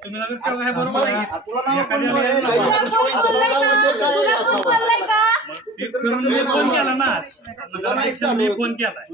तुम्ही नगरसेवक आहे बरोबर आहे फोन केला ना नगराध्यक्षांनी फोन केलाय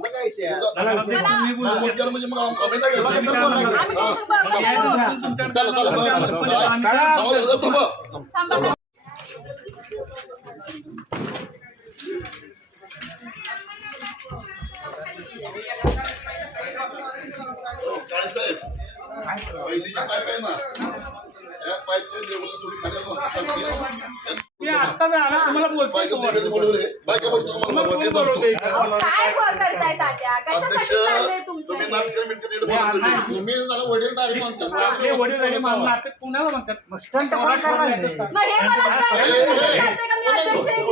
आता तुम्हाला बोलतोय काय करताय तात्या कशासाठी चाललंय तुमचं वडील नाटक पुण्याला म्हणतात मग हे मला चालतंय का मी अध्यक्ष आहे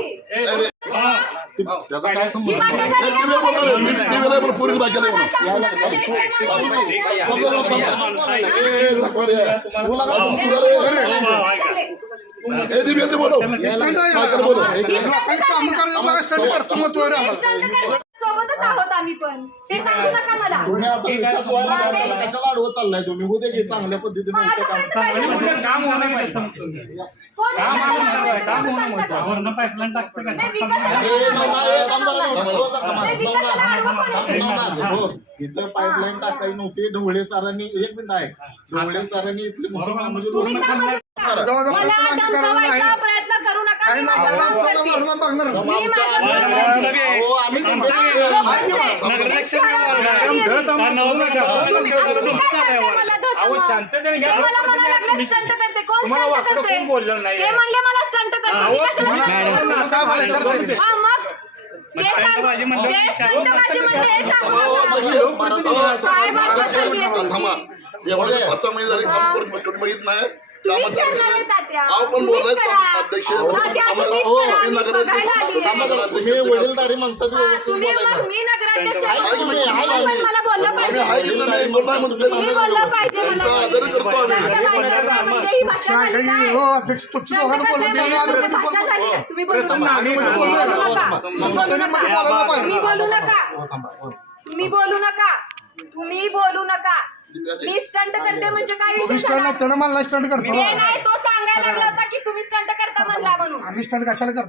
की त्याचा काय संबंध ही भाषा झाली का सोबतच आहोत आम्ही पण ते सांगू नका मला आडवं चाललाय तुम्ही उद्या घे चांगल्या पद्धतीने काम पाईपलाईन टाकतं इथं पाईपलाईन टाकायची नव्हती ढवळे सरांनी 1 मिनिट आहे ढवळे सरांनी इथले प्रयत्न करू नका माहित नाही तुम्ही वडीलधारी माणसाची मी नगराध्यक्ष मला बोललं पाहिजे तुम्ही बोलू नका तुम्ही बोलू नका मी स्टंट करते म्हणजे काय विषय स्टंट करतो नाही तो सांगायला लागला होता की तुम्ही स्टंट करता म्हणला म्हणून आम्ही स्टंट कशाला करतो